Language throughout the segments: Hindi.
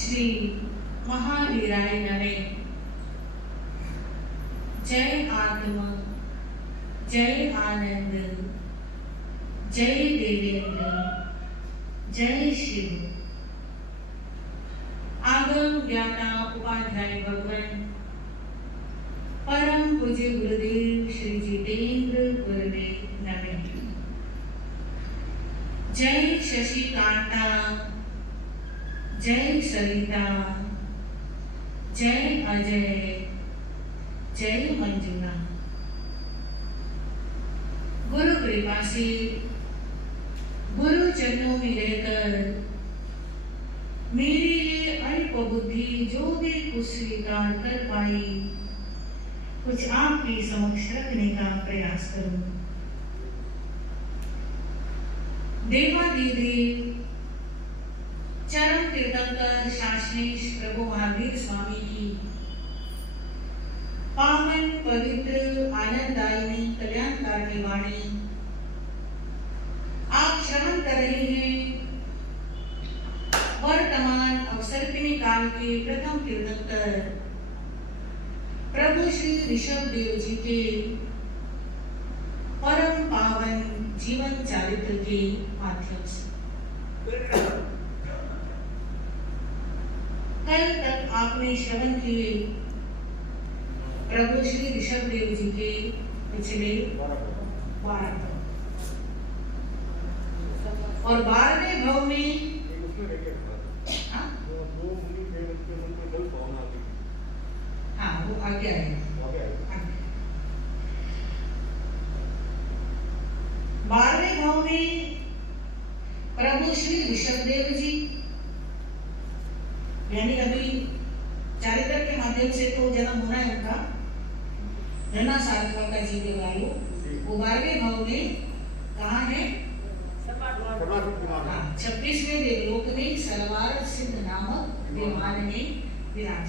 श्री महावीराय नमः। जय आत्मा, जय आनंद, जय देवेंद्र, जय शिव। आगम ज्ञाता उपाध्याय भगवान परम पूज्य गुरुदेव श्री जितेंद्र गुरुदेव नमः। जय शशिकांता, जय सरिता, जय अजय, जय मंजुला। गुरु कृपा से गुरु चरणों में रहकर मेरी ये अल्प बुद्धि जो भी कुछ स्वीकार कर पाई, कुछ आपके समक्ष रखने का प्रयास करूं। देवादिदेव चरण तीर्थंकर शासनेश प्रभु महावीर स्वामी की पावन पवित्र आनंददायिनी कल्याणकारी वाणी आप श्रवण कर रहे हैं। वर्तमान अवसर्पिणी काल के प्रथम तीर्थंकर प्रभु श्री ऋषभ देव जी के परम पावन जीवन चरित्र के माध्यम से। कल तक आपने श्रवण किए प्रभु श्री ऋषभ देव जी के पिछले 12 और 12वें भाव में हाँ वो आगे आएगा। 12वें भाव में प्रभु श्री ऋषभ देव जी, यानी अभी चारित्र के माध्यम से तो जन्म होना है उनका, धना साधुआ का जीव वायु, वो 12वें भाव में कहाँ है? 26वें देवलोक में सलवार सिद्ध नामक विमान में विराज।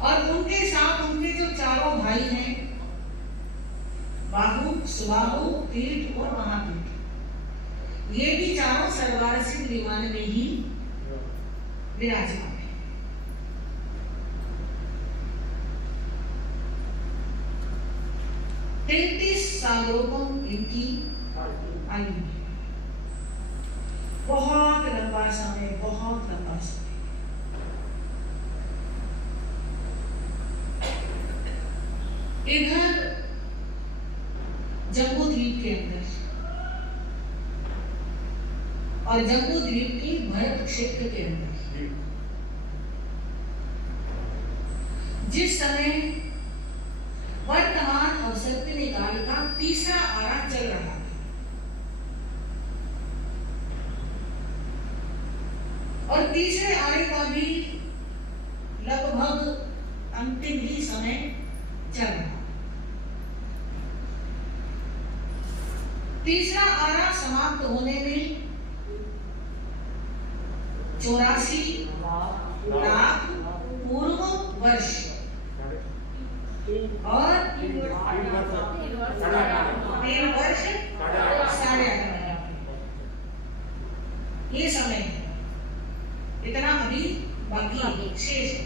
और उनके साथ उनके जो चारों भाई हैं, बाहु, सुबाहु, पीठ और महापीठ, ये भी चारों सलवार सिद्ध विमान में ही विराजमान है। तैतीस सालों इनकी आयु है। बहुत लंबा समय, बहुत लंबा समय। इधर जम्बू द्वीप के अंदर और जम्बू द्वीप की भरत क्षेत्र के अंदर जिस समय वर्तमान अवसर्पिणी काल का तीसरा आरा चल रहा है और तीसरे आरे का भी लगभग अंतिम ही समय चल रहा है। तीसरा आरा समाप्त होने में 84 लाख पूर्व वर्ष और 3 वर्ष 8.5 ये समय है। इतना अभी बाकी शेष है।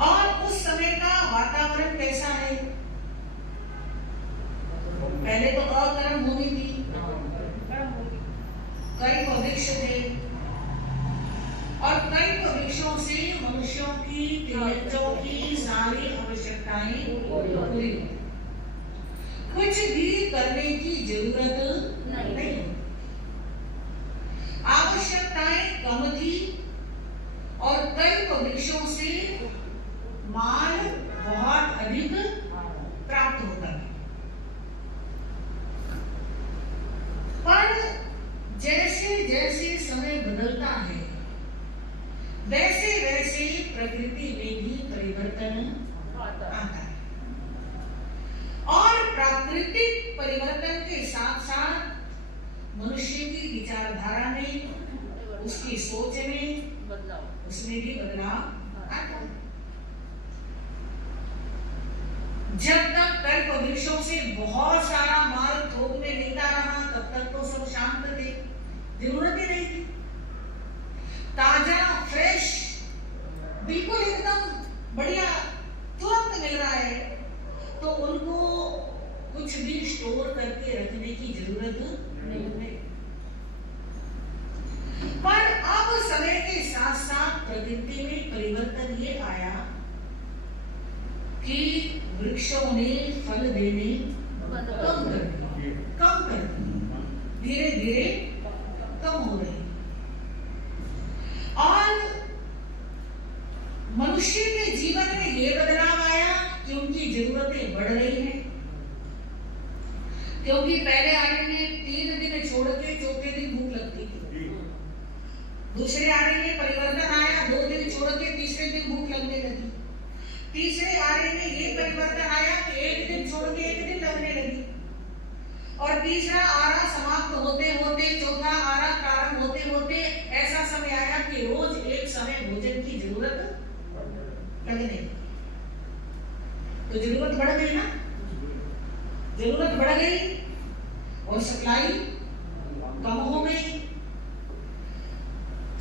और उस समय का वातावरण कैसा है? पहले तो अगर्म भूमि थी, कई वृक्ष थे और कई वृक्षों से मनुष्यों की तेजों की सारी आवश्यकताएं पूरी। कुछ भी करने की जरूरत नहीं, आवश्यकताएं कम थी और कई वृक्षों से माल बहुत अधिक प्राप्त होता है। पर जैसे जैसे समय बदलता है वैसे वैसे प्रकृति में भी परिवर्तन आता है और प्राकृतिक परिवर्तन के साथ साथ मनुष्य की विचारधारा में, उसकी सोच में, उसमें भी बदलाव आता है। जब तक कल्प वृक्षों से बहुत सारा माल थोक में मिलता रहा तब तक तो सब शांत थे, जरूरत ही नहीं थी। धीरे धीरे कम हो रही और मनुष्य के जीवन में ये बदलाव आया कि उनकी जरूरतें बढ़ रही हैं, क्योंकि पहले आने में 3 दिन छोड़ के चौथे दिन भूख लगती थी। दूसरे आने में परिवर्तन आया, 2 दिन छोड़ के तीसरे दिन भूख लगने लगी। तीसरे आने में ये परिवर्तन आया कि 1 दिन छोड़ के 1 दिन लगने लगी। और तीसरा आरा समाप्त होते होते चौथा आरा प्रारंभ होते होते ऐसा समय आया कि रोज एक समय भोजन की जरूरत लगने लगी। तो जरूरत बढ़ गई ना, जरूरत बढ़ गई और सप्लाई कम हो गई।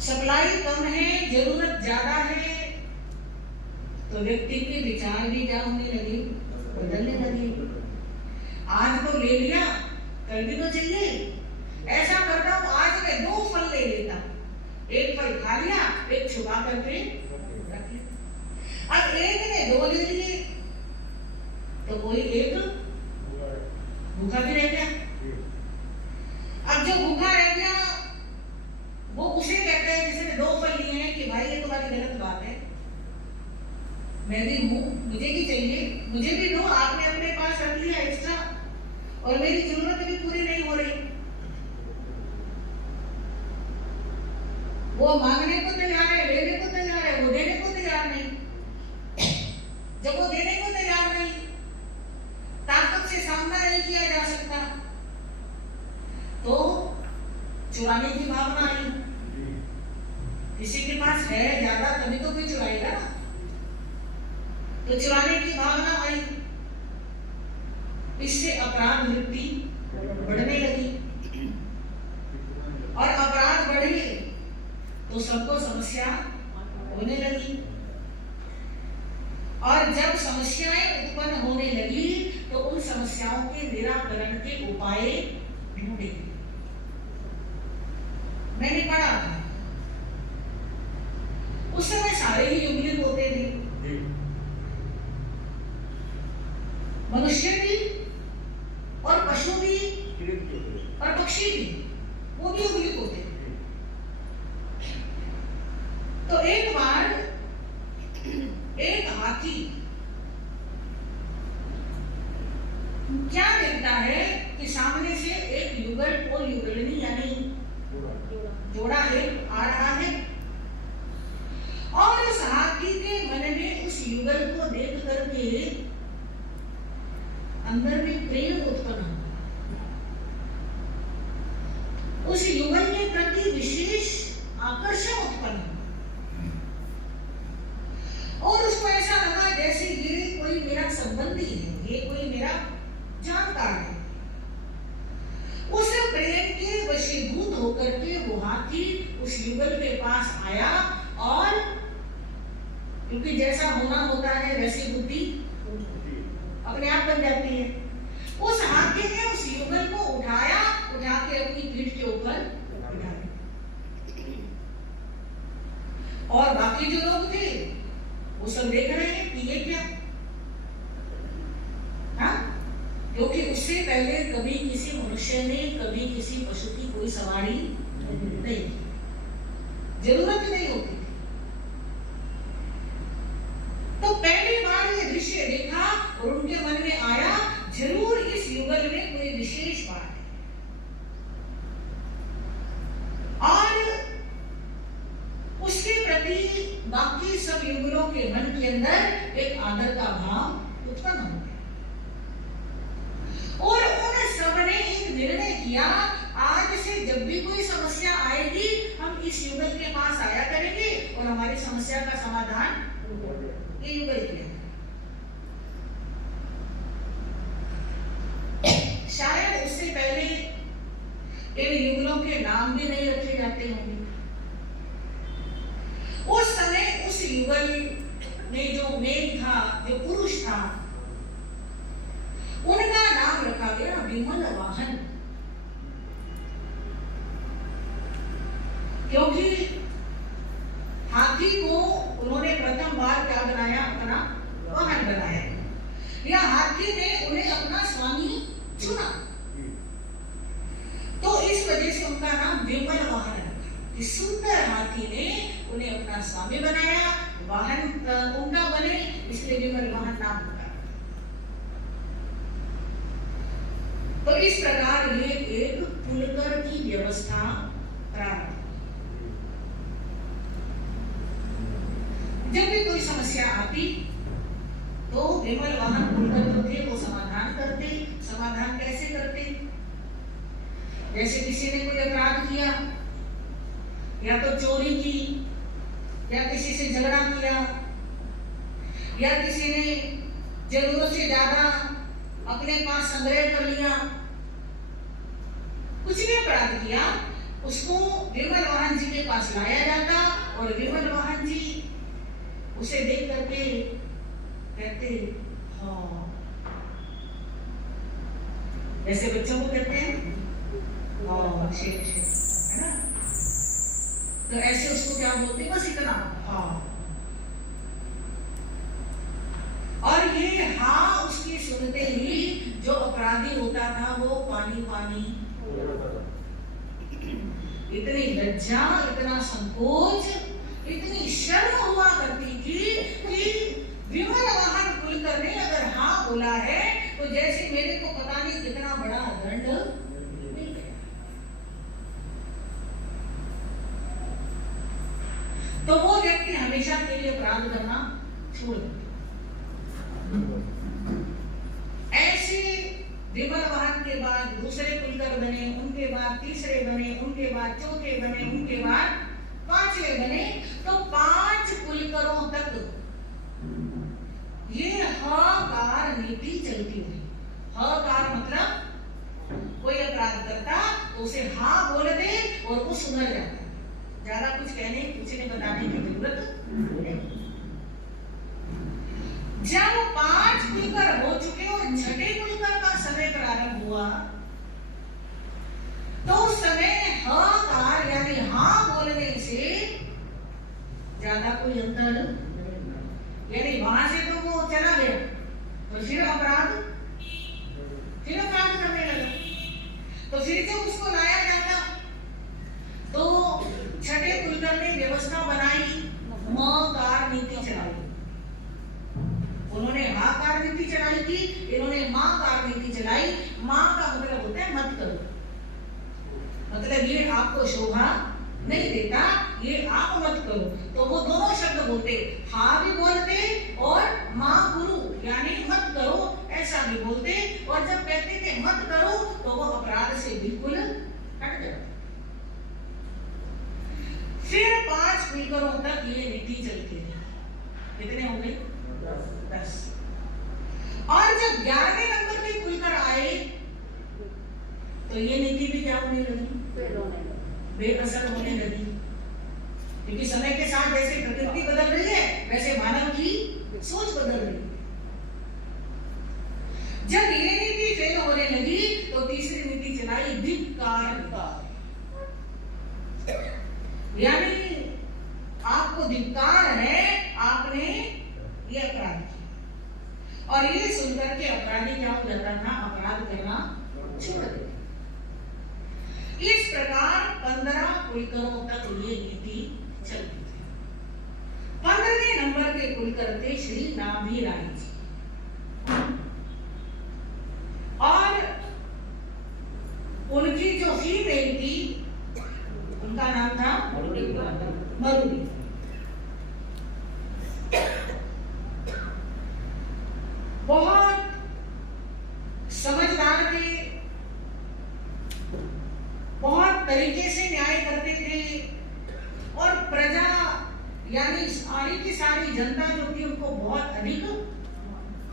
सप्लाई कम है, जरूरत ज्यादा है, तो व्यक्ति के विचार भी क्या होने लगे, बदलने लगे। आज तो ले लिया, कल भी तो चाहिए। ऐसा करता हूं, आज मैं 2 फल ले लेता, 1 फल खा लिया, 1 छुपा करके रख लिया। अब एक ने 2 ले लिए तो कोई एक भूखा भी रह गया। अब जो भूखा रह गया वो उसे कहते हैं जिसने 2 फल लिए हैं कि भाई ये तुम्हारी गलत बात है, मैं भी हूं, मुझे भी चाहिए, मुझे भी दो। आपने अपने पास रख लिया एक्स्ट्रा और मेरी जरूरत भी पूरी नहीं हो रही। वो मांगने को तैयार है, लेने को तैयार है, वो देने को तैयार नहीं। जब वो देने को तैयार नहीं, ताकत से सामना नहीं किया जा सकता, तो चुराने की भावना आई। किसी के पास है ज्यादा तभी तो कोई चुराएगा ना, तो चुराने की भावना आई। इससे अपराध वृत्ति बढ़ने लगी और अपराध बढ़े तो सबको समस्या होने लगी। और जब समस्याएं उत्पन्न होने लगी तो उन समस्याओं के निराकरण के उपाय ढूंढे। मैंने पढ़ा था उस समय सारे ही युगलिक होते थे, मनुष्य भी और पशु भी और पक्षी भी, वो भी युगलिक होते थे। तो एक बार एक हाथी क्या देखता है कि सामने से एक युगल और युगलनी यानी जोड़ा है आ रहा है और उस हाथी के मन में उस युगल को देख करके अंदर में प्रेम उत्पन्न हो, उस युगल के प्रति विशेष आकर्षण उत्पन्न और उसको ऐसा लगा जैसे ये कोई मेरा संबंधी है, ये कोई मेरा जानकार है। उस प्रेम के वशीभूत होकर के वो हाथी उस युगल के पास आया और क्योंकि जैसा होना होता है वैसी बुद्धि अपने आप बन जाती है। उस हाथी ने उस युगल को उठाया, उठा के अपनी पीठ के ऊपर बिठा दिया और बाकी जो लोग थे वो सब देख रहे हैं कि ये क्या, हाँ, क्योंकि उससे पहले कभी किसी मनुष्य ने कभी किसी पशु की कोई सवारी नहीं, जरूरत नहीं होती। तो पहली बार ये दृश्य देखा और उनके मन में आया जरूर इस युगल में कोई विशेष बात है और उसके प्रति बाकी सब युगलों के मन के अंदर एक आदर का भाव उत्पन्न हो गया और उन सबने एक निर्णय किया, आज से जब भी कोई समस्या आएगी हम इस युगल के पास आया करेंगे और हमारी समस्या का समाधान ये युगल किया। शायद उससे पहले इन युगलों के नाम भी नहीं रखे जाते होंगे। उस समय उस युगल में जो मेल था, जो पुरुष था, उनका नाम रखा गया विमल वाहन, क्योंकि हाथी को उन्होंने प्रथम बार क्या बनाया, अपना वाहन बनाया या हाथी ने उन्हें अपना स्वामी चुना। तो इस उनका नाम विमल वाहन रखा कि सुंदर हाथी ने उन्हें अपना स्वामी बनाया, वाहन उनका बने, इसलिए विमल वाहन नाम रखा। तो इस प्रकार ये एक पुलकर की व्यवस्था प्रारंभ। जब भी कोई समस्या आती तो विमल वाहन पुलकर जो थे वो समाधान करते। समाधान कैसे करते? जैसे किसी ने कोई अपराध किया, या तो चोरी की, या किसी से झगड़ा किया, या किसी ने जरूरत से ज्यादा अपने पास संग्रह कर लिया, कुछ भी अपराध किया, उसको विमल वाहन जी के पास लाया जाता और विमल वाहन जी उसे देख करके कहते हाँ, जैसे बच्चों को कहते हैं हाँ शेर शेर, है ना? तो ऐसे उसको क्या बोलते, बस इतना हाँ। और ये हाँ उसकी सुनते ही जो अपराधी होता था वो पानी पानी, इतनी लज्जा, इतना संकोच, इतनी शर्म हुआ करती थी कि विमल वाहन पुलकर ने अगर हाँ बोला है तो जैसे मेरे को पता नहीं कितना बड़ा दंड मिल गया। तो वो व्यक्ति हमेशा के लिए अपराध करना छोड़ देते। ऐसे विमल वाहन के बाद दूसरे पुलकर बने, उनके बाद तीसरे बने, उनके बाद चौथे बने, उनके बाद पांचवे बने। तो 5 पुलकरों तक ये हकार नीति चलती हुई। हकार मतलब कोई अपराध करता तो उसे हाँ बोल दे और वो सुधर जाता, ज्यादा कुछ कहने पूछने बताने की जरूरत नहीं। जब 5 पुलकर हो चुके और 6ठे पुलकर का समय प्रारंभ हुआ तो उस समय हकार यानी हाँ बोलने से ज्यादा कोई अंतर, यानी वहां से तो वो चला गया और फिर अपराध करने लगा। तो फिर जब उसको लाया जाता तो 6ठे पुलकर ने व्यवस्था बनाई, मकार नीति चलाई। उन्होंने हाकार नीति चलाई थी, इन्होंने माकार नीति चलाई। मां का मतलब होता है मत करो, मतलब ये आपको शोभा नहीं देता, ये आप मत करो। तो वो दोनों शब्द बोलते, हाँ भी बोलते और माँ गुरु यानी मत करो ऐसा भी बोलते। और जब कहते थे मत करो तो वो अपराध से बिल्कुल हट जाते। फिर 5 पुलकरों तक ये नीति चलती रही। कितने हो गए? 10। और जब 11वें नंबर के पुलकर आए तो ये नीति भी क्या होने लगी? बेअसर होने लगी। क्योंकि समय के साथ जैसे प्रकृति बदल रही है वैसे मानव की सोच बदल रही है। जब ये नीति फेल होने लगी तो तीसरी नीति चलाई धिक्कार, यानी आपको धिक्कार है, आपने ये अपराध किया। और ये सुनकर के अपराधी क्या हो जाता था? अपराध करना छोड़ देता। इस प्रकार 15 पुलकरों तक ये नीति चलती थी। 15वें नंबर के पुलकर थे श्री नाभी राय जी, और उनकी जो फीमेल थी उनका नाम था मरुदी। बहुत समझदार थे, बहुत तरीके से न्याय करते थे और प्रजा यानी सारी की सारी जनता जो थी उनको बहुत अधिक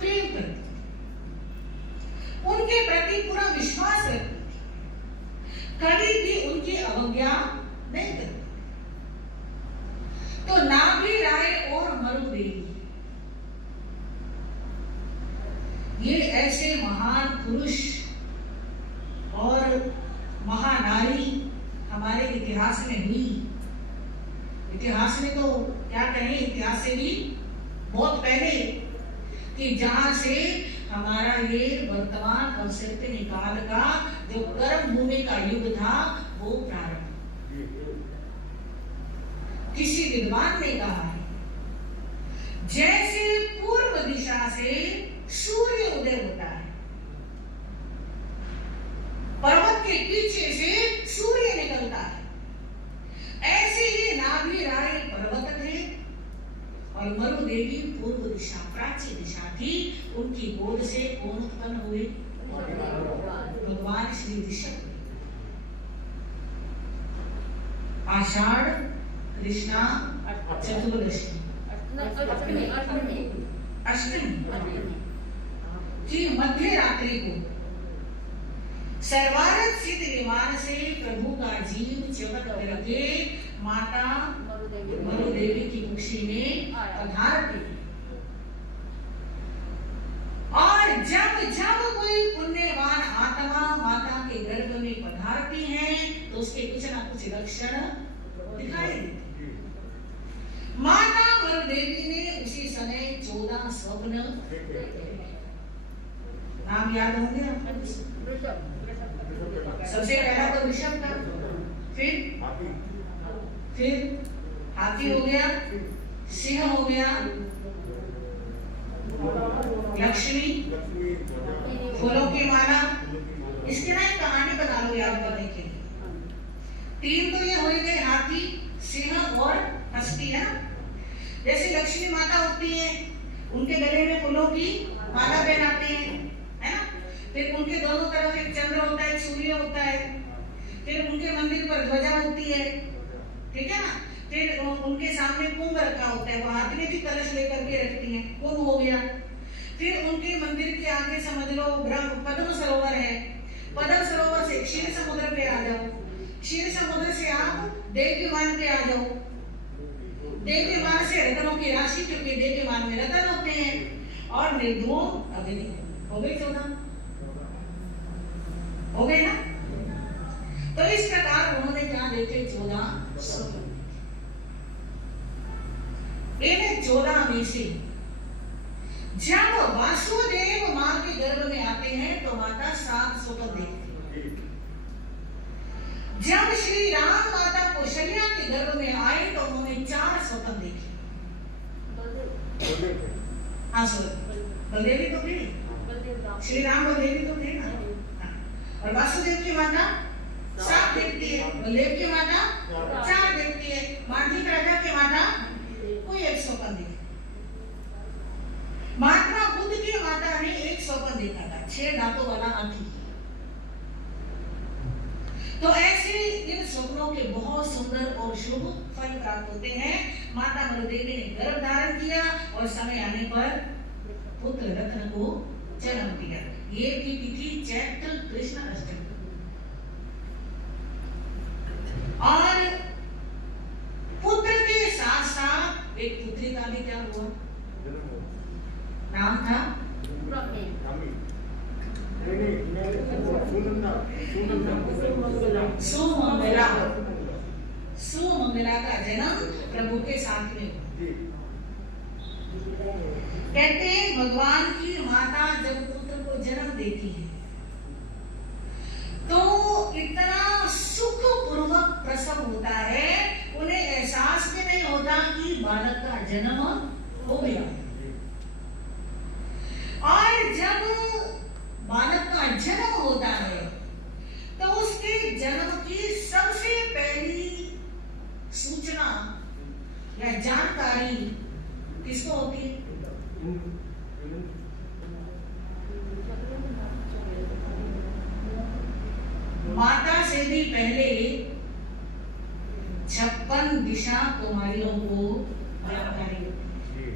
प्रेम करती थी, उनके प्रति पूरा विश्वास रखती थी, कभी भी उनकी अवज्ञा नहीं करती। तो नाभी राय और मरुदेवी ये ऐसे महान पुरुष और महानारी हमारे इतिहास में हुई। इतिहास में तो क्या कहें, इतिहास से भी बहुत पहले, कि जहां से हमारा ये वर्तमान अवसर के निकाल का जो कर्म भूमि का युग था हो प्रारंभ। किसी विद्वान ने कहा है, जैसे पूर्व दिशा से सूर्य उदय होता है, पर्वत के पीछे से सूर्य निकलता है, ऐसे ही नाभि राय पर्वत थे और मरुदेवी पूर्व दिशा प्राची दिशा थी। उनकी गोद से कौन उत्पन्न हुए? भगवान श्री ऋषभ। आषाढ़ कृष्णा चतुर्दशी अष्टमी की मध्य रात्रि को सर्वारथ सिद्ध विमान से प्रभु का जीव चमक करके माता मरुदेवी की कुक्षी में पधारती है। और जब जब कोई पुण्यवान आत्मा माता के गर्भ में पधारती है तो उसके कुछ ना कुछ लक्षण दिखाई देते हैं। माता मरुदेवी ने उसी समय 14 स्वप्न देखे। नाम याद होंगे आपको? सबसे पहला तो ऋषभ था, फिर हाथी हो गया, सिंह हो गया, लक्ष्मी, फूलों की माला। इसके ना एक कहानी बता लो याद करने के लिए। 3 तो ये हो गए, हाथी, सिंह और हस्ती है ना। जैसे लक्ष्मी माता होती है, उनके गले में फूलों की माला पहनाते हैं, है ना। फिर उनके दोनों तरफ एक चंद्र होता है, सूर्य होता है। फिर उनके मंदिर पर ध्वजा होती है, ठीक है ना। फिर उनके सामने कुंभ रखा होता है, वो हाथ में भी कलश लेकर के रखती हैं, कुंभ हो गया। फिर उनके मंदिर के आगे समझ लो पद्म सरोवर है, पद्म सरोवर से क्षीर समुद्र पे आ जाओ, क्षीर समुद्र से आप देव्यमान पे आ जाओ, देव्यमान से रत्नों की राशि, क्योंकि देव्यमान में रत्न होते हैं। और निर्धुओं अग्नि हो गई 14, हो गए ना। तो इस प्रकार उन्होंने क्या देखे? 14 स्वप्न। इन 14 में से जब वासुदेव मां के गर्भ में आते हैं तो माता 7 स्वप्न देखती है। जब श्री राम माता कौशल्या के गर्भ में आए तो उन्होंने 4 स्वप्न देखे। हाँ बलदेवी तो थे, श्री राम बलदेवी तो थे ना। और वासुदेव की माता 7 देखती है, बलदेव की माता 4 देखती है, मांडलिक राजा की माता कोई 1 स्वप्न देखी। महात्मा बुद्ध की माता ने 1 स्वप्न देखा था, 6 दांतों वाला हाथी। तो ऐसे इन स्वप्नों के बहुत सुंदर और शुभ फल प्राप्त होते हैं। माता मरुदेवी ने गर्भ धारण किया और समय आने पर पुत्र रत्न को जन्म दिया। ये की तिथि चैत्र कृष्ण अष्टमी। और पुत्र के साथ साथ एक पुत्री का भी क्या हुआ? नाम था सुमंगला। सुमंगला का जन्म प्रभु के साथ में। कहते हैं भगवान की माता जब पुत्र को जन्म देती है तो इतना सुखपूर्वक प्रसव होता है, उन्हें एहसास भी नहीं होता कि बालक का जन्म हो गया। और जब बालक का जन्म होता है तो उसके जन्म की सबसे पहली सूचना या जानकारी किसको होती है? माता से भी पहले 56 दिशा कुमारियों को जानकारी होती है।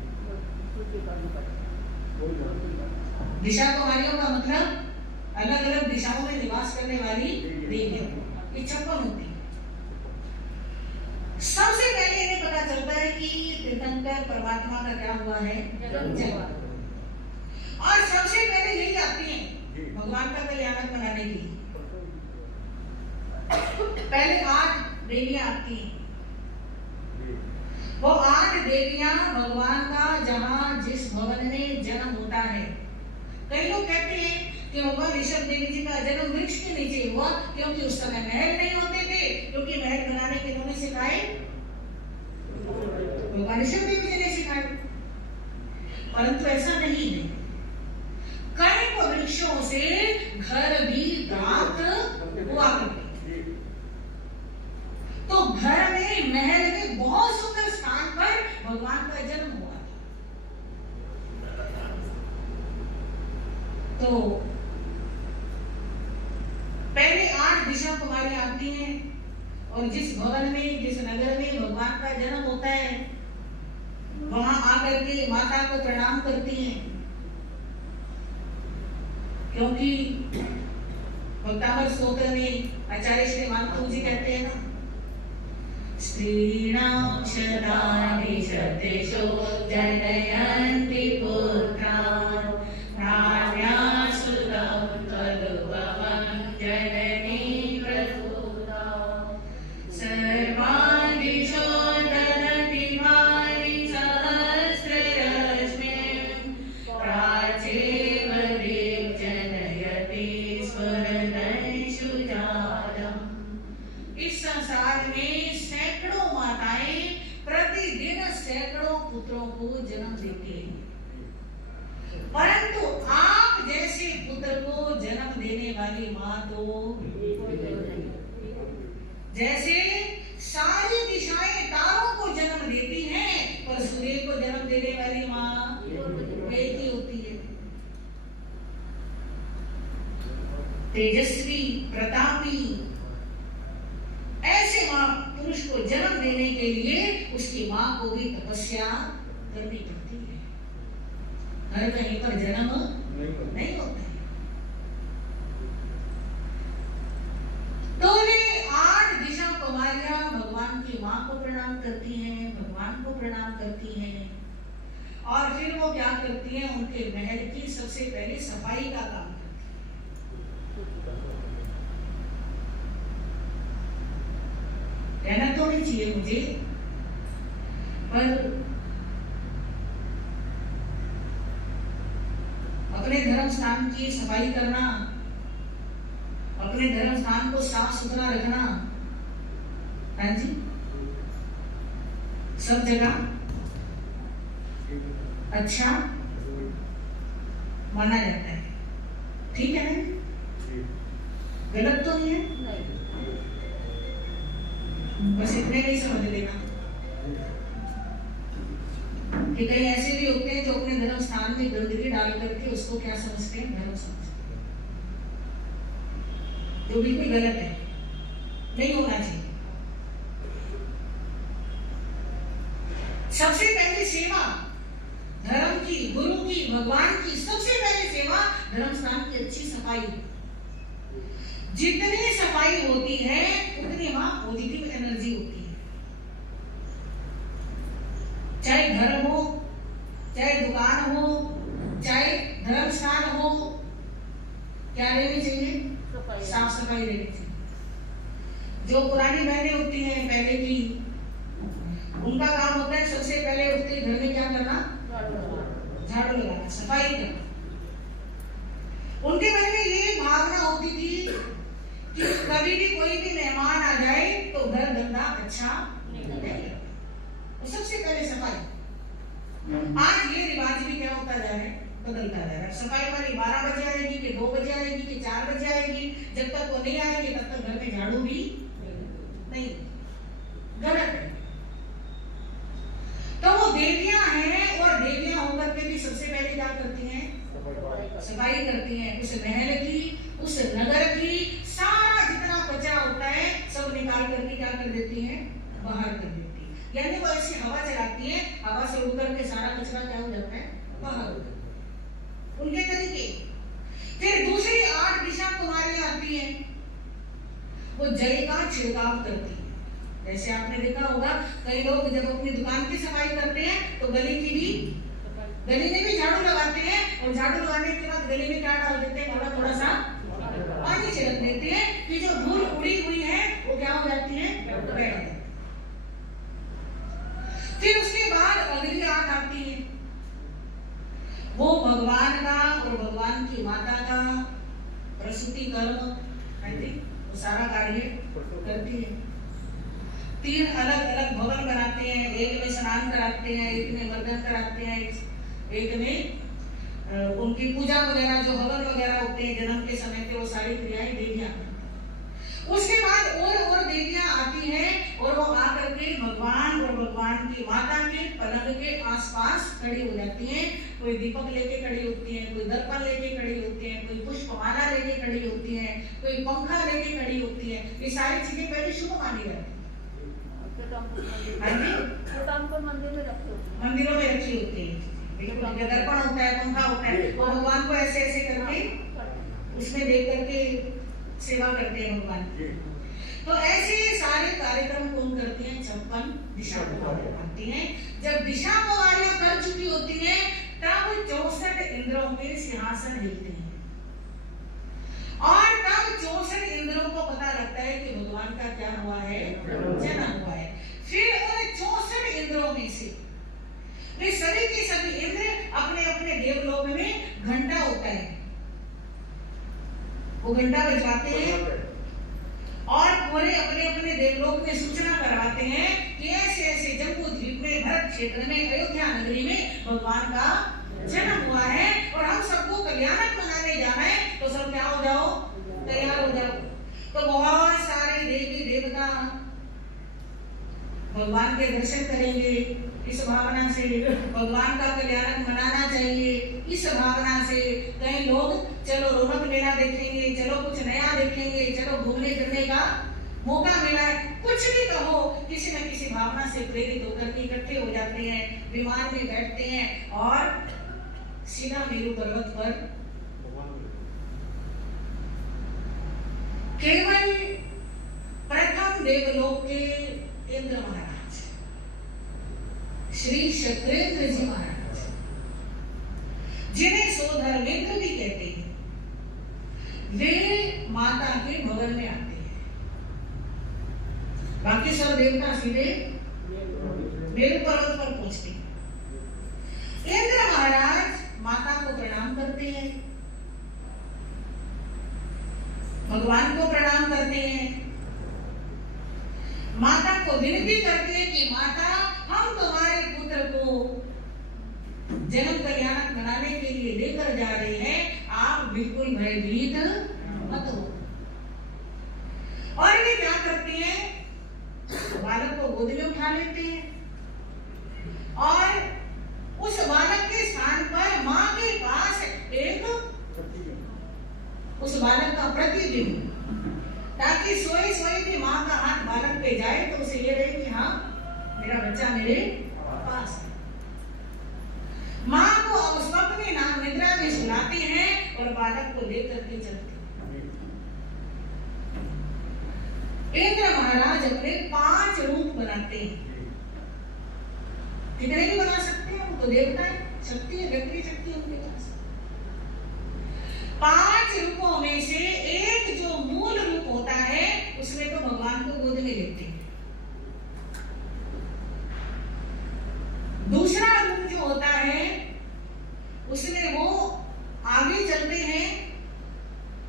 दिशा कुमारियों का मतलब अलग अलग दिशाओं में निवास करने वाली देवियां, 56 होती है। सबसे पहले इन्हें पता चलता है कि तीर्थंकर परमात्मा का क्या हुआ है? जन्म। और सबसे पहले यही आती है भगवान का कल्याण कराने के लिए। पहले 8 देवियां आती हैं। वो 8 देवियां भगवान का जहां जिस भवन में जन्म होता है। कई लोग कहते हैं कि भगवान ऋषभ देवी जी का जन्म वृक्ष के नीचे हुआ, क्योंकि उस समय महल नहीं होते थे इसलिए क्योंकि महल बनाने किन्होंने सिखाए? भगवान ऋषभ देव जी ने सिखाए। परंतु ऐसा नहीं है। कल्प वृक्षों से घर भी प्राप्त हुआ करते। तो घर में, महल में बहुत सुंदर स्थान पर भगवान का जन्म हुआ था। तो पहले 8 दिशा कुमारी आती हैं और जिस भवन में, जिस नगर में भगवान का जन्म होता है, वहां आकर के माता को प्रणाम करती हैं। क्योंकि भक्तामृत स्तोत्र में आचार्य श्री मानतू जी कहते हैं ना, स्त्रीणां शतानि शतेषु जनयन्ति पुत्रान् नान्याः सुतं तदुपमं जननी प्रसूता सर्वान् दिशो ददति वाणी सहस्ररश्मिं प्राचेव दिग्जनयति स्वर्णैषु जातम्। इस संसार में सैकड़ों माताएं प्रतिदिन सैकड़ों पुत्रों को जन्म देती हैं, परंतु आप जैसे पुत्र को जन्म देने वाली माँ तो जैसे सारी दिशाएं तारों को जन्म देती हैं, पर सूर्य को जन्म देने वाली माँ एक ही होती है। तेजस्वी, प्रतापी, ऐसे माँ पुरुष को जन्म देने के लिए उसकी माँ को भी तपस्या करनी पड़ती है। हर कहीं पर जन्म नहीं होता है। तो ये 8 दिशा कुमारियां भगवान की माँ को प्रणाम करती हैं, भगवान को प्रणाम करती हैं, और फिर वो क्या करती हैं? उनके महल की सबसे पहले सफाई का काम करती हैं। कहना तो नहीं चाहिए मुझे, पर अपने धर्म स्थान की सफाई करना, अपने धर्म स्थान को साफ सुथरा रखना, हाँ जी, सब जगह अच्छा माना जाता है। ठीक है ना? गलत तो नहीं है? बस इतने नहीं समझ लेना कि कई ऐसे भी होते हैं जो अपने धर्म स्थान में गंदगी डाल करके उसको क्या समझते हैं? धर्म समझते हैं, जो बिल्कुल गलत है, नहीं होना चाहिए। सबसे पहली सेवा धर्म की, गुरु की, भगवान की सबसे पहली सेवा धर्म स्थान की अच्छी सफाई। जितनी सफाई होती है उतनी वहां पॉजिटिव एनर्जी होती है। चाहे घर हो, चाहे दुकान हो, चाहे धर्म स्थान हो, क्या रहनी चाहिए? साफ सफाई रहनी चाहिए। जो पुरानी बहनें होती हैं पहले की, उनका काम होता है सबसे पहले उठते घर में क्या करना? झाड़ू लगाना, सफाई करना। उनके मन में ये भावना होती थी कि कभी भी कोई भी मेहमान आ जाए तो घर गंदा अच्छा नहीं लगता, तो सबसे पहले सफाई। आज ये रिवाज भी क्या होता जा रहा है? बदलता जा रहा है। सफाई वाली 12 बजे आएगी कि 2 बजे आएगी कि 4 बजे आएगी, जब तक वो नहीं आएगी तब तक घर में झाड़ू भी नहीं। गलत है। तो वो देवियां हैं और देवियां होकर के भी सबसे पहले क्या करती हैं? सफाई करती हैं। उस महल की, उस नगर की सारा जितना कचरा होता है सब निकाल करके क्या कर देती हैं? बाहर कर देती है। यानी वो ऐसी हवा चलाती है, हवा से उड़कर के सारा कचरा क्या हो जाता है? बाहर हो जाता है। उनके तरीके। फिर दूसरी 8 दिशा कुमारियां आती हैं, वो जल का छिड़काव करती है। जैसे आपने देखा होगा कई लोग जब अपनी दुकान की सफाई करते हैं तो गली में भी झाड़ू लगाते हैं, और झाड़ू लगाने के बाद गली में क्या डाल देते हैं? थोड़ा सा पानी छिड़क देते हैं कि जो धूल उड़ी हुई है वो क्या हो जाती है? बैठ जाती है। फिर उसके बाद अगली आंख आती है, वो भगवान का और भगवान की माता का प्रसूति कर्म, वो सारा कार्य करती है। 3 अलग अलग भवन बनाते हैं, एक में स्नान कराते हैं, एक में मर्दन कराते हैं, एक में उनकी पूजा वगैरह जो हवन वगैरह होते हैं जन्म के समय पे वो सारी क्रियाएं देवियां करती हैं। उसके बाद और देवियां आती हैं और वो आकर के भगवान और भगवान की माता के पलंग के आसपास खड़ी हो जाती हैं। कोई दीपक लेके खड़ी होती है, कोई दर्पण लेके खड़ी होती है, कोई पुष्पमाला लेके खड़ी होती है, कोई पंखा लेके खड़ी होती है। ये सारी चीजें पहले शुभ मानी जाती है। मंदिरों में रखी होती है, दर्पण होता है, पंखा होता है, और भगवान को ऐसे ऐसे करके उसमें देख करके सेवा करते हैं भगवान। तो ऐसे सारे कार्यक्रम कौन करती हैं? 56 दिशा कुमारियां करती हैं। जब दिशा कुमारियां कर चुकी होती हैं तब 64 इंद्रों के सिंहासन हिलते हैं और तब 64 इंद्रों को पता लगता है कि भगवान का क्या हुआ है? जन्म हुआ है। फिर उन 64 इंद्रों में से वे सभी के सभी इंद्र अपने अपने देवलोक में घंटा होता है, वो घंटा बजवाते हैं और पूरे अपने अपने देवलोक में सूचना करवाते हैं कि ऐसे ऐसे जम्बू द्वीप में भरत क्षेत्र में अयोध्या नगरी में भगवान का जन्म हुआ है और हम सबको कल्याणक मनाने जाना है, तो सब क्या हो जाओ? तैयार हो जाओ। तो बहुत सारे देवी देवता भगवान के दर्शन करेंगे इस भावना से, भगवान का कल्याणक मनाना चाहिए इस भावना से। कई लोग चलो रौनक मेला देखेंगे, चलो कुछ नया देखेंगे, चलो घूमने फिरने का मौका मिला है, कुछ भी कहो, किसी न किसी भावना से प्रेरित होकर के इकट्ठे हो जाते हैं, विमान में बैठते हैं और सीधा मेरू पर्वत पर केवल प्रथम देवलोक के इंद्र महाराज श्री शक्रेंद्र जी महाराज, जिन्हें सोधर्मेंद्र भी कहते हैं, वे माता के भवन में आते हैं। बाकी सब देवता सीधे मेरू पर्वत पर पहुंचते हैं। इंद्र महाराज माता को प्रणाम करते हैं, भगवान को प्रणाम करते हैं, माता को विनती करते हैं कि माता हम तुम्हारे पुत्र को जन्म कल्याणक मनाने के लिए लेकर जा रहे हैं, आप बिल्कुल भयभीत मत हो। और वे क्या करते हैं? बालक को गोद में उठा लेते हैं और उस बालक के स्थान पर मां के पास एक उस बालक का प्रतिबिंब, ताकि सोई सोई भी मां का हाथ बालक पे जाए तो उसे ये रहे कि हाँ मेरा बच्चा मेरे पास है। मां को अब स्वप्न में नाम निद्रा में सुलाते हैं और बालक को लेकर के चलते हैं। इंद्र महाराज अपने 5 रूप बनाते हैं, कितने भी बना सकते हैं, वो तो देवता है, शक्ति है, व्यक्ति शक्ति है उनके पास। 5 रूपों में से एक जो मूल रूप होता है उसमें तो भगवान को गोद में लेते हैं। दूसरा रूप जो होता है उसमें वो आगे चलते हैं,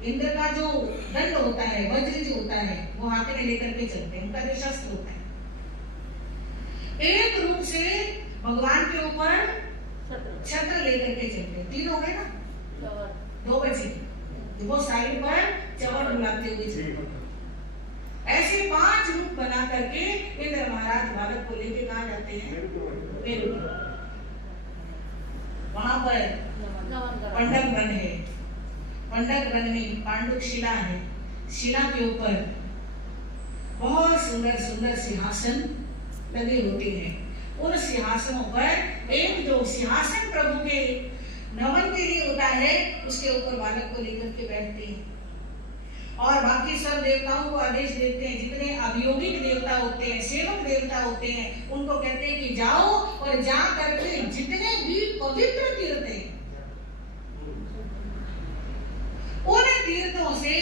इंद्र का जो दंड होता है, वज्र जो होता है, वो हाथ में लेकर के चलते हैं, उनका जो शस्त्र होता है। एक रूप से भगवान के ऊपर छत्र लेकर के चलते हैं। 3 हो गए ना, 2 बचे, वो साइड पर चवर डुलाते हुए चलते। ऐसे 5 रूप बना करके इंद्र महाराज बालक को लेके कहाँ जाते हैं? मेरू। वहां पर पंडक वन है, पंडक वन में पांडुक शिला है, शिला के ऊपर बहुत सुंदर सुंदर सिंहासन लगे होते हैं। उन सिंहासनों पर एक जो सिंहासन प्रभु के नमन के लिए होता है उसके ऊपर बालक को लेकर के बैठते हैं और बाकी सब देवताओं को आदेश देते हैं, जितने अभियोगिक देवता होते हैं, सेवक देवता होते हैं, उनको कहते हैं कि जाओ और जा करके जितने भी पवित्र तीर्थ हैं उन तीर्थों से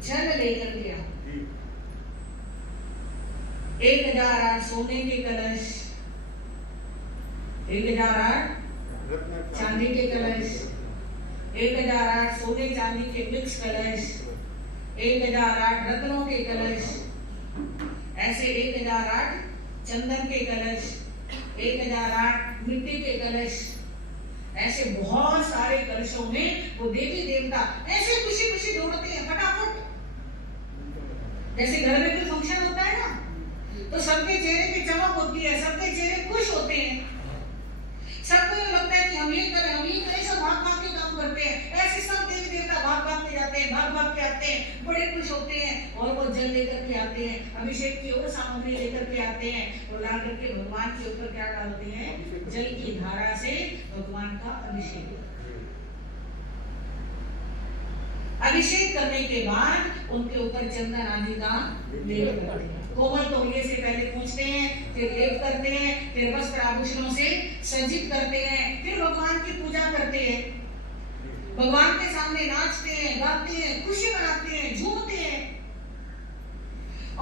जल लेकर के आओ। 1008 सोने के कलश, 1008 चांदी के कलश, 1008 सोने चांदी के मिक्स कलश, 1008 रत्नों के कलश, ऐसे 1008 चंदन के कलश, 1008 मिट्टी के कलश, ऐसे बहुत सारे कलशों में वो देवी देवता ऐसे खुशी खुशी दौड़ते हैं फटाफट। जैसे घर में कोई फंक्शन होता है ना, तो सबके चेहरे पे चमक होती है, सबके चेहरे खुश होते हैं, सबको ये लगता है कि हम ये करें, हम ये करें, सब भाग भाग के काम करते हैं। ऐसे सब देवी देवता भाग भाग के जाते हैं, भाग भाग के आते हैं, बड़े खुश होते हैं और वो जल लेकर के आते हैं, अभिषेक की और सामग्री लेकर के आते हैं और ला करके भगवान के ऊपर क्या डालते हैं? जल की धारा से भगवान का अभिषेक। अभिषेक करने के बाद उनके ऊपर चंदन आदि का लेप करते हैं। कोमल तौलिए से पहले पूछते हैं, फिर लेप करते हैं, फिर वस्त्र आभूषणों से सज्जित करते हैं, फिर भगवान की पूजा करते हैं, भगवान के सामने नाचते हैं, गाते हैं, खुशी मनाते हैं, झूमते हैं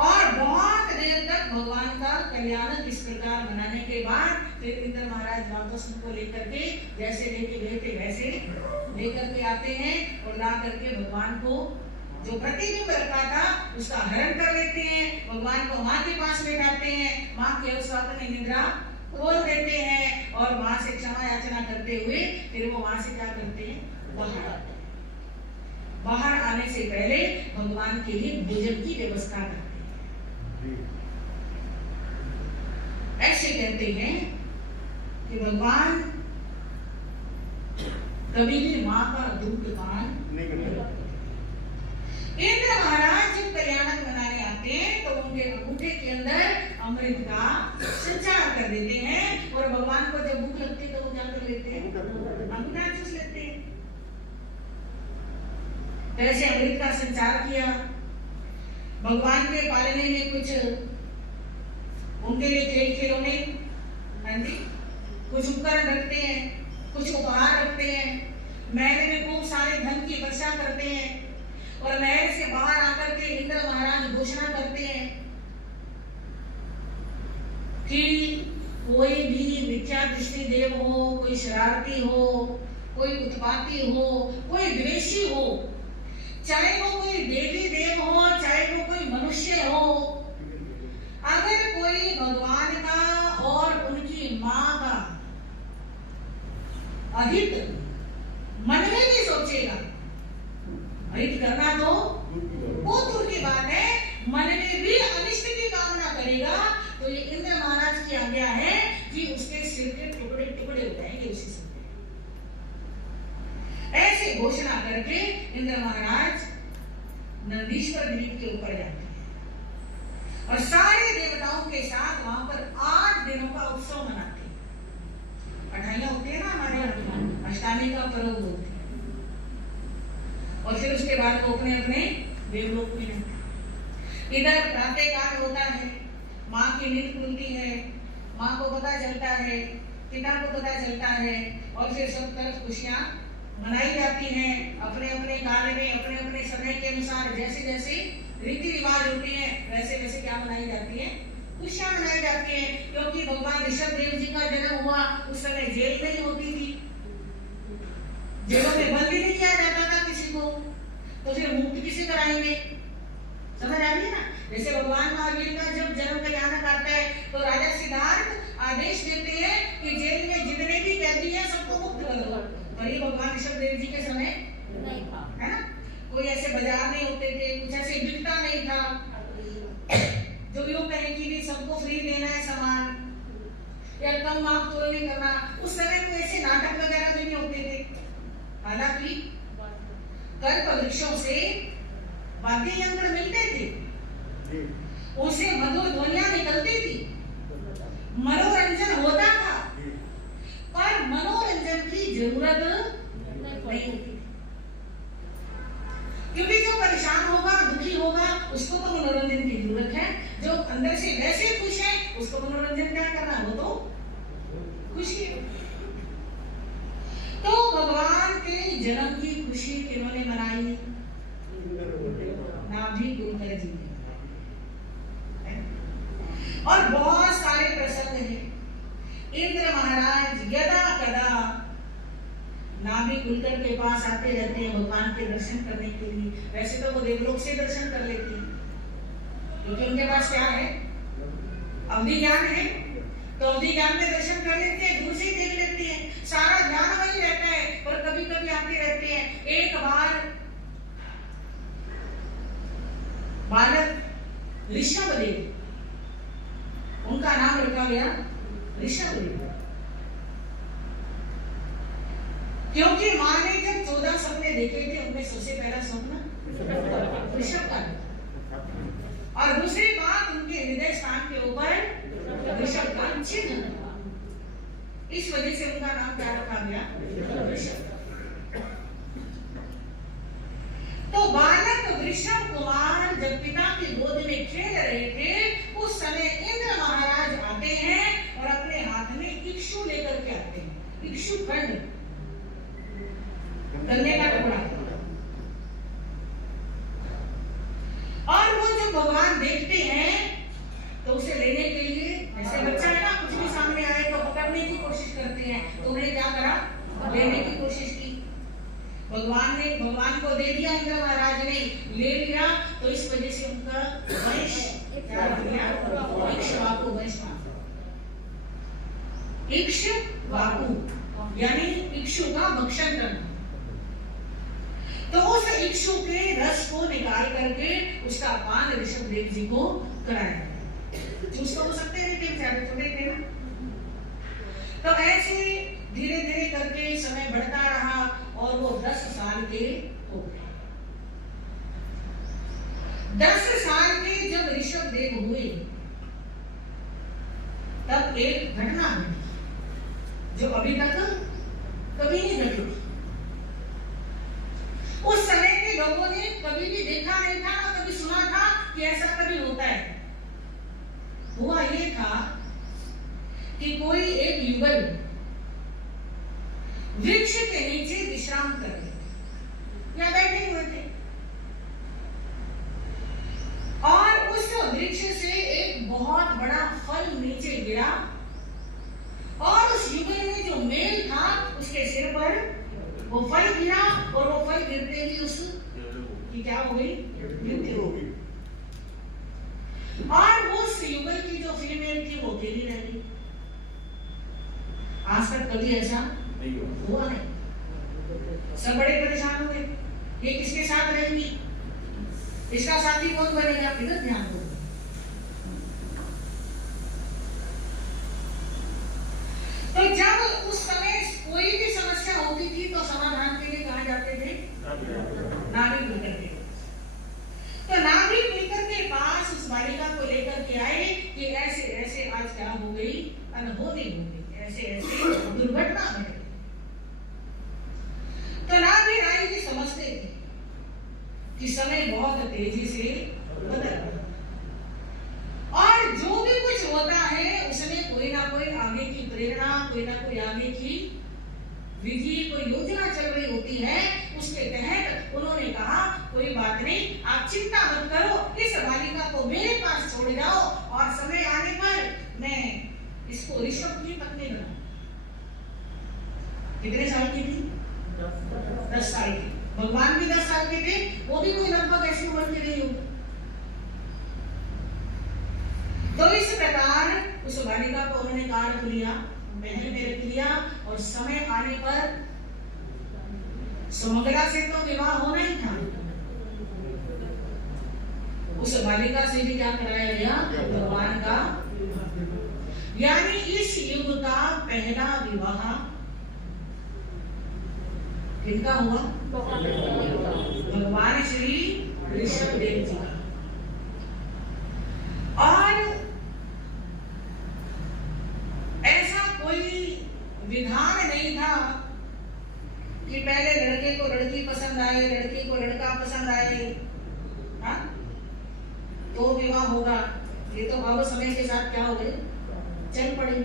और बहुत देर तक भगवान का कल्याण इस प्रकार मनाने के बाद फिर इंद्र महाराज वापस उनको लेकर के जैसे लेके गए थे वैसे लेकर के आते हैं और ला करके भगवान को जो प्रतिबिंब रखा था उसका हरण कर लेते हैं, भगवान को माँ के पास बैठाते हैं, माँ के स्वप्न निद्रा खोल देते हैं और माँ से क्षमा याचना करते हुए फिर वो वहां से क्या करते हैं? बाहर आते हैं। बाहर आने से पहले भगवान के लिए भोजन की व्यवस्था करते हैं। ऐसे कहते हैं कि भगवान कभी भी माँ का दूध पान नहीं करते। इंद्र महाराज जब कल्याणक बनाने आते हैं तो उनके अंगूठे के अंदर अमृत का संचार कर देते हैं और भगवान को जब भूख लगती है तो वो क्या कर लेते हैं? अंगूठा चूस लेते हैं। ऐसे अमृत का संचार किया। भगवान के पालने में कुछ उनके लिए खेल खिलौने, हाँ जी, कुछ उपकरण रखते हैं, कुछ उपहार रखते हैं, महल में खूब सारे धन की वर्षा करते हैं और महल से बाहर आकर के इंद्र महाराज घोषणा करते हैं कि कोई भी मिथ्या दृष्टि देव हो, कोई शरारती हो, कोई उत्पाती हो, कोई द्वेषी हो, चाहे वो कोई देवी देव हो, चाहे वो कोई मनुष्य हो, अगर कोई भगवान का और उनकी माँ का अहित मन में भी सोचेगा, अहित करना तो बहुत दूर की बात है, मन में भी अनिष्ट की कामना करेगा तो ये इंद्र महाराज की आज्ञा है कि उसके सिर के टुकड़े टुकड़े हो जाएंगे उसी समय। ऐसे घोषणा करके इंद्र महाराज नंदीश्वर द्वीप के ऊपर जाते हैं और सारे देवताओं के साथ वहां पर 8 दिनों का उत्सव मनाते हैं। पढ़ाइयां होती है ना हमारे यहाँ, अष्टमी का पर्व होते हैं और फिर उसके बाद वो अपने अपने देवलोक में रहते हैं। इधर प्रातः काल होता है, माँ की नींद खुलती है, माँ को पता चलता है, पिता को पता चलता है और फिर सब तरफ खुशियां मनाई जाती हैं। अपने अपने काल में अपने अपने समय के अनुसार जैसे जैसे रीति रिवाज होती है वैसे वैसे क्या मनाई जाती है? खुशियां मनाई जाती हैं। क्योंकि भगवान ऋषभ देव जी का जन्म हुआ उस समय जेल नहीं होती थी, जेलों में बंद नहीं किया जाता था किसी को, तो फिर मुक्त किसे कराएंगे? समझ आ रही है ना? जैसे भगवान महावीर का जब जन्म कल्याणक आता है तो राजा सिद्धार्थ आदेश देते हैं कि जेल में जितने भी कैदी हैं सबको मुक्त कर दो। पर ये भगवान ऋषभ देव जी के समय नहीं था, है ना? कोई ऐसे बाजार नहीं होते थे, कुछ ऐसे बिकता नहीं था जो यूं कहें कि भी सबको फ्री देना है सामान या कम माप तो नहीं करना। उस समय कोई ऐसे नाटक वगैरह भी नहीं होते थे। हालांकि कल्प वृक्षों से वाद्य यंत्र मिलते थे, उनसे मधुर ध्वनियां निकलती थी, मनोरंजन होता था, पर मनोरंजन की जरूरत नहीं होती, क्योंकि जो परेशान होगा, दुखी होगा, उसको तो मनोरंजन की जरूरत है। जो अंदर से वैसे खुश है उसको मनोरंजन क्या करना, वो तो खुशी है। तो भगवान के जन्म की खुशी किन्होंने मनाई? नाभि कुलकर जी ने। और बहुत सारे प्रसंग हैं। इंद्र महाराज यदा कदा नाभि कुलकर के पास आते रहते हैं भगवान के दर्शन करने के लिए। वैसे तो वो देवलोक से दर्शन कर लेते हैं क्योंकि उनके पास क्या है? अवधि ज्ञान है तो अवधि ज्ञान में दर्शन कर लेते हैं, दूर से ही देख लेते हैं, सारा ध्यान वही रहता है। पर कभी कभी आते रहते हैं। एक बार बालक ऋषभदेव, उनका नाम रखा गया ऋषभदेव, क्योंकि माँ ने जब 14 सपने देखे थे उनमें सबसे पहला सपना ऋषभ का था। और दूसरी बात, उनके हृदय स्थान के ऊपर ऋषभ का चिन्ह था। इस वजह से उनका नाम क्या रखा गया ऋषभ। तो बालक वृषभ कुमार जब पिता की गोद में खेल रहे थे, उस समय इंद्र महाराज आते हैं और अपने हाथ में इक्षु लेकर के आते हैं। इक्षु खंड, गन्ने का टुकड़ा। और वो जब भगवान देखते हैं तो उसे लेने के लिए, ऐसे बच्चा है ना, कुछ भी सामने आए तो पकड़ने की कोशिश करते हैं, तो उन्हें क्या करा, लेने की कोशिश की। भगवान को दे दिया, इंद्र महाराज ने ले लिया, तो इस वजह से उनका वंश क्या हो गया, इक्ष्वाकु वंश। इक्ष्वाकु यानी इक्षु का भक्षण करना। तो उस इक्षु के रस को निकाल करके उसका पान ऋषभदेव जी को कराया। चूस तो हो सकते हैं लेकिन ज्यादा छोटे थे ना। तो ऐसे धीरे धीरे करके समय बढ़ता रहा और वो 10 साल के हो गए। 10 साल के जब ऋषभदेव हुए तब एक घटना घटी जो अभी तक कभी नहीं घटी। उस समय के लोगों ने कभी भी देखा नहीं था ना कभी सुना था कि ऐसा कभी होता है। हुआ ये था कि कोई एक युगल वृक्ष के नीचे विश्राम कर रहे थे या बैठे हुए थे, और उस वृक्ष से एक बहुत बड़ा फल नीचे गिरा, और उस युगल में जो मेल था उसके सिर पर वो फल गिरा, और वो फल गिरते ही उसकी क्या हो गई, मृत्यु हो गई। और उस युगल की जो फीमेल थी वो अकेली रह गई। आज तक कभी ऐसा हुआ नहीं। सब बड़े परेशान हुए, ये किसके साथ रहेगी, इसका साथी कौन बनेगा, इधर ध्यान दो। तो जब उस समय कोई भी समस्या होती थी तो समाधान के लिए कहाँ जाते थे, नाभिक मिलकर के। तो नाभिक मिलकर के पास उस बालिका को लेकर के आए कि ऐसे ऐसे आज क्या हो गई, अनहोनी हो गई, ऐसे ऐसे दुर्घटना हो गई। तो नाभिक राय जी समझते थे कि समय बहुत तेजी से बदल रहा है, और जो भी कुछ होता है उसमें कोई ना कोई आगे की प्रेरणा, कोई ना कोई आगे की विधि, कोई योजना चल रही होती है। उसके तहत उन्होंने कहा कोई बात नहीं, आप चिंता मत करो, इस बालिका को मेरे पास छोड़ जाओ और समय आने पर मैं इसको ऋषभ की पत्नी बनाऊं। कितने साल की थी, 10 साल की। भगवान भी 10 साल के थे, वो भी कोई लगभग ऐसी उम्र के नहीं होगी। तो इस प्रकार उस बालिका को उन्होंने कहा रख लिया, महल में रख लिया, और समय आने पर सुमंगला से तो विवाह होना ही था, उस बालिका से भी क्या कराया गया, भगवान का, यानी इस युग का पहला विवाह किनका हुआ, भगवान श्री ऋषभदेव जी का। और ऐसा कोई विधान नहीं था कि पहले लड़के को लड़की पसंद आए, लड़की को लड़का पसंद आए, हाँ तो विवाह होगा। ये तो अब समय के साथ क्या हो गए, चल पड़े।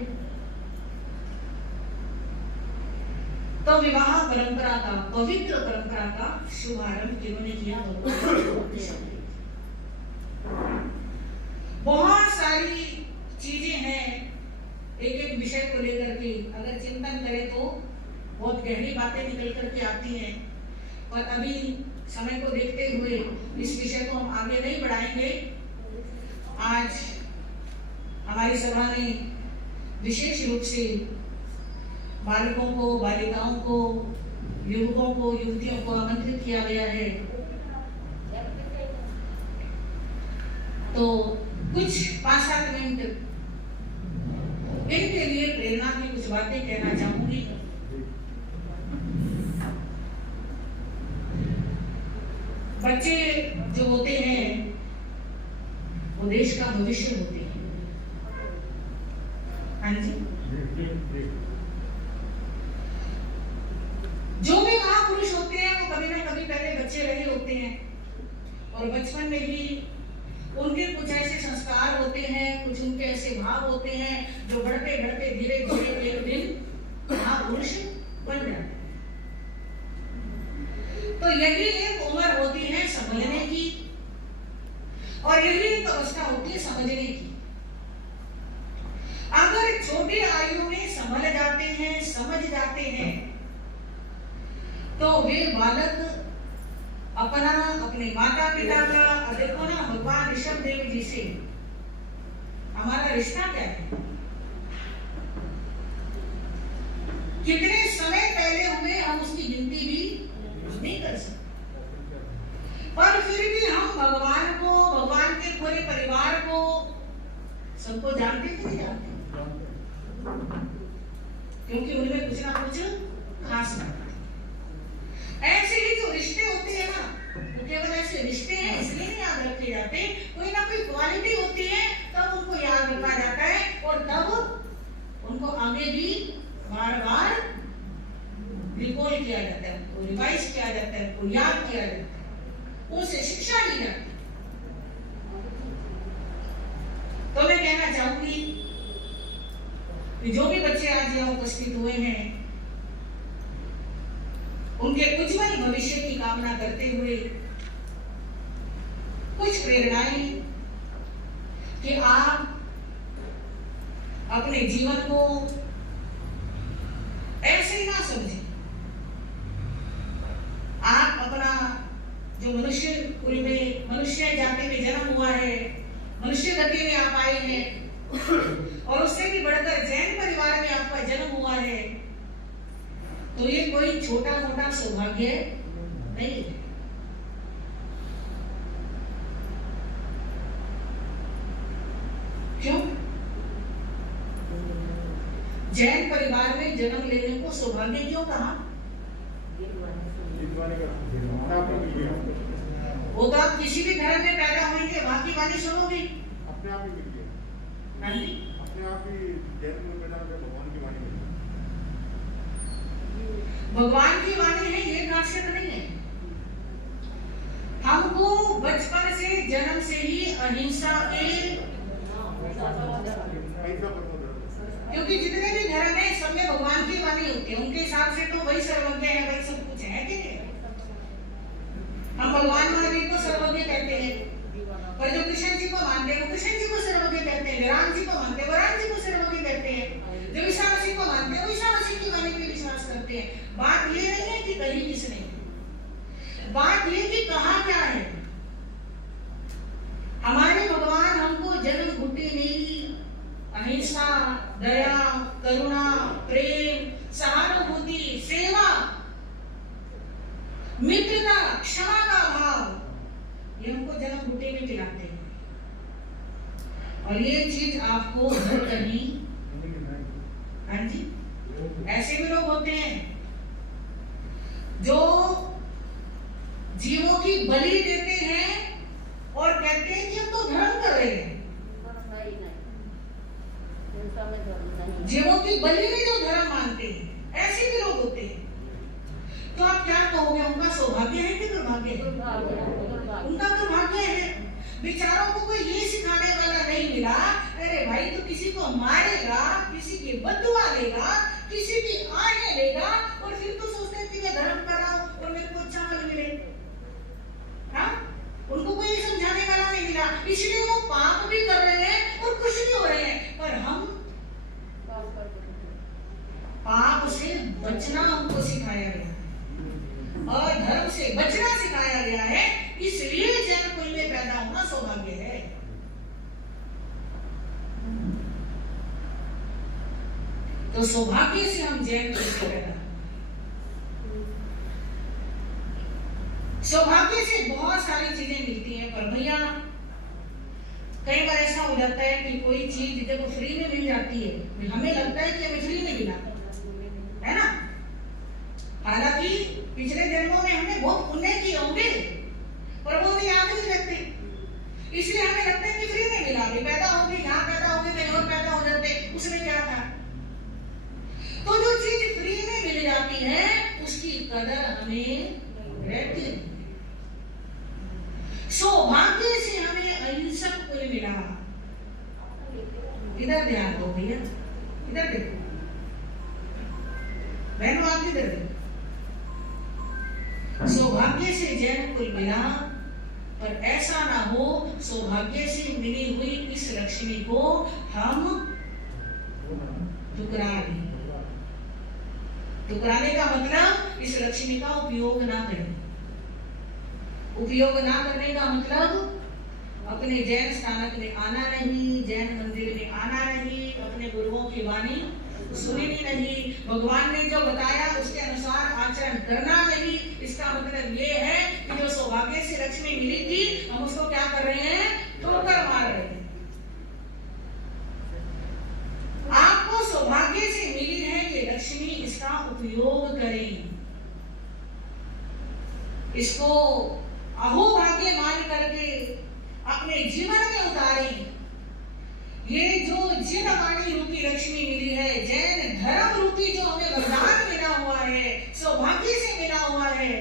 तो विवाह परंपरा का, पवित्र परंपरा का शुभारंभ किन्होंने किया, बहुत सारी चीजें हैं एक एक विषय को लेकर के, अगर चिंतन करें तो बहुत गहरी बातें निकल करके आती हैं। और अभी समय को देखते हुए इस विषय को हम आगे नहीं बढ़ाएंगे। आज हमारी सभा में विशेष रूप से बालकों को, बालिकाओं को, युवकों को, युवतियों को आमंत्रित किया गया है। तो कुछ 5-7 मिनट इनके लिए प्रेरणा की कुछ बातें कहना चाहूंगी। बच्चे जो होते हैं वो देश का भविष्य होते हैं। हाँ जी, जो भी महापुरुष होते हैं वो कभी ना कभी पहले बच्चे रहे होते हैं और बचपन में ही उनके कुछ ऐसे संस्कार होते हैं, कुछ उनके ऐसे भाव होते हैं जो बढ़ते बढ़ते धीरे धीरे एक दिन महापुरुष बन जाते हैं। तो यही एक उम्र होती है समझने की और यही एक अवस्था होती है समझने की। अगर छोटी आयु में समझ जाते हैं, समझ जाते हैं, तो वे बालक अपने माता पिता का, देखो ना भगवान ऋषभ देव जी से हमारा रिश्ता क्या है, कितने समय पहले हुए हम उसकी गिनती भी नहीं कर सकते, पर फिर भी हम भगवान को, भगवान के पूरे परिवार को, सबको जानते कि नहीं जानते, क्योंकि उनमें कुछ ना कुछ खास बात। ऐसे ही जो रिश्ते होते हैं ना, वो केवल ऐसे रिश्ते हैं इसलिए नहीं याद रखे जाते, कोई ना कोई क्वालिटी होती है तब उनको याद रखा जाता है और तब उनको आगे भी बार बार रिकॉल किया जाता है, उनको रिवाइज किया जाता है, उनको याद किया जाता है, उनसे शिक्षा ली जाती है। तो मैं कहना चाहूंगी कि जो भी बच्चे आज यहाँ उपस्थित हुए हैं उनके उज्जवल भविष्य की कामना करते हुए कुछ प्रेरणाएं कि आप अपने जीवन को ऐसे ही ना समझें। आप अपना जो मनुष्य कुल में, मनुष्य जाति में जन्म हुआ है, मनुष्य गति में आप आए हैं और उससे भी बढ़कर जैन परिवार में आपका जन्म हुआ है, तो ये कोई छोटा मोटा सौभाग्य नहीं है। क्यों? जैन परिवार में जन्म लेने को सौभाग्य क्यों कहा? वो तो आप किसी भी धर्म में पैदा होंगे, वहां की वाणी सुनोगे, अपने आप ही मिलती है, अपने आप ही जैन में पैदा होकर भगवान की वाणी मिलती है। भगवान की वाणी है, ये खासियत नहीं है। हमको बचपन से, जन्म से ही अहिंसा के, क्योंकि जितने भी धर्म है सब में भगवान की वाणी होती है, उनके हिसाब से तो वही सर्वज्ञ है, वही सब कुछ है कि नहीं? हम भगवान महावीर को सर्वज्ञ कहते हैं, पर जो कृष्ण जी को मानते हैं वो कृष्ण जी को सर्वज्ञ कहते हैं, राम जी को मानते हैं वो राम जी को सर्वज्ञ कहते हैं, जो ईसा मसीह को मानते हैं वो ईसा मसीह की वाणी पे विश्वास करते हैं। बात ये नहीं है कि कही किसने, बात ये कि कहा क्या है। हमारे भगवान हमको जन्म घुट्टी में अहिंसा, दया, करुणा, प्रेम, सहानुभूति, सेवा, मित्रता, क्षमा का भाव, ये हमको जन्म घुट्टी में खिलाते हैं। और ये चीज आपको हर कहीं, हाँ जी, ऐसे भी लोग होते हैं जो जीवों की बलि देते हैं और कहते हैं कि हम तो धर्म कर रहे हैं। जीवों की बलि में जो धर्म मानते हैं, ऐसे भी लोग होते हैं। तो आप क्या कहोगे, उनका सौभाग्य है कि दुर्भाग्य है? उनका दुर्भाग्य है। बेचारों को कोई ये सिखाने वाला नहीं मिला, अरे भाई तो किसी को मारेगा, किसी की बददुआ देगा, किसी की आने लेगा और फिर तो सोचते हैं कि मैं धर्म कर रहा हूं और मेरे को अच्छा फल मिले। हाँ, उनको कोई समझाने वाला नहीं मिला, इसलिए वो पाप भी कर रहे हैं और कुछ भी हो रहे हैं। पर हम पाप से बचना हमको सिखाया गया और धर्म से बचना सिखाया गया है, इसलिए जन्म कुल में पैदा होना सौभाग्य है। तो सौभाग्य से हम जैन कुल से पैदा, सौभाग्य से बहुत सारी चीजें मिलती हैं। पर भैया कई बार ऐसा हो जाता है कि कोई चीज देखो फ्री में मिल जाती है, हमें लगता है कि हमें फ्री में मिला, है ना। हालांकि पिछले जन्मों में हमने बहुत पुण्य किए होंगे पर वो भी याद नहीं रखते, इसलिए हमें लगता है कि फ्री में मिला, भी पैदा हो गए, यहाँ पैदा हो गए, कहीं और पैदा हो जाते, उसमें क्या था। तो जो चीज फ्री में मिल जाती है उसकी कदर हमें रहती है। सौभाग्य से हमें अहिंसक कुल मिला। इधर ध्यान दो भैया, इधर देखो बहनों, आप इधर देखो। सौभाग्य से जैन कुल मिला, पर ऐसा ना हो सौभाग्य से मिली हुई इस लक्ष्मी को हम ठुकरा दें। ठुकराने का मतलब इस लक्ष्मी का उपयोग ना करें। उपयोग ना करने का मतलब अपने जैन स्थानक में आना नहीं, जैन मंदिर में आना नहीं, अपने गुरुओं की वाणी सुनी नहीं, भगवान ने जो बताया उसके अनुसार आचरण करना नहीं। इसका मतलब ये है कि जो सौभाग्य से लक्ष्मी मिली थी हम उसको क्या कर रहे हैं, ठोकर मार रहे हैं। आपको सौभाग्य से मिली है ये लक्ष्मी, इसका उपयोग करें, इसको अहोभाग्य मान करके अपने जीवन में उतारें। ये जो जिन वाणी रूपी लक्ष्मी मिली है, जैन धर्म रूपी जो हमें वरदान मिला हुआ है, सौभाग्य से मिला हुआ है,